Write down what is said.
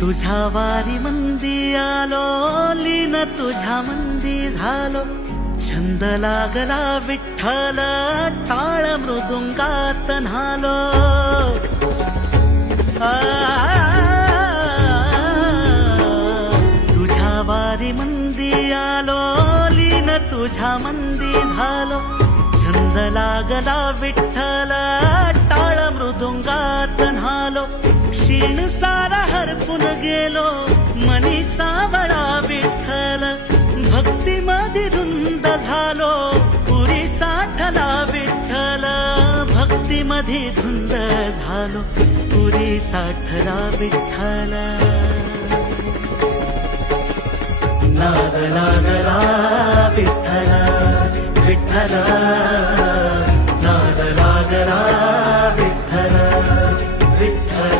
तुझ्या वारी मंदी आलो, लीन तुझ्या मंदी झालो. छंद लागला विठ्ठल, टाळ मृदुंगात न्हालो. तुझ्या वारी मंदी आलो, लीन तुझ्या मंदी झालो. छंद लागला विठ्ठल, टाळ मृदुंगात न्हालो. क्षीण सारा हरपून गेलो, मनी सावळा विठ्ठल. भक्तीमध्ये धुंद झालो, पुरी साठला विठ्ठल. भक्तीमध्ये धुंद झालो, पुरी साठला विठ्ठल. नाद लागला विठ्ठल विठ्ठल, नाद लागला विठ्ठल विठ्ठल.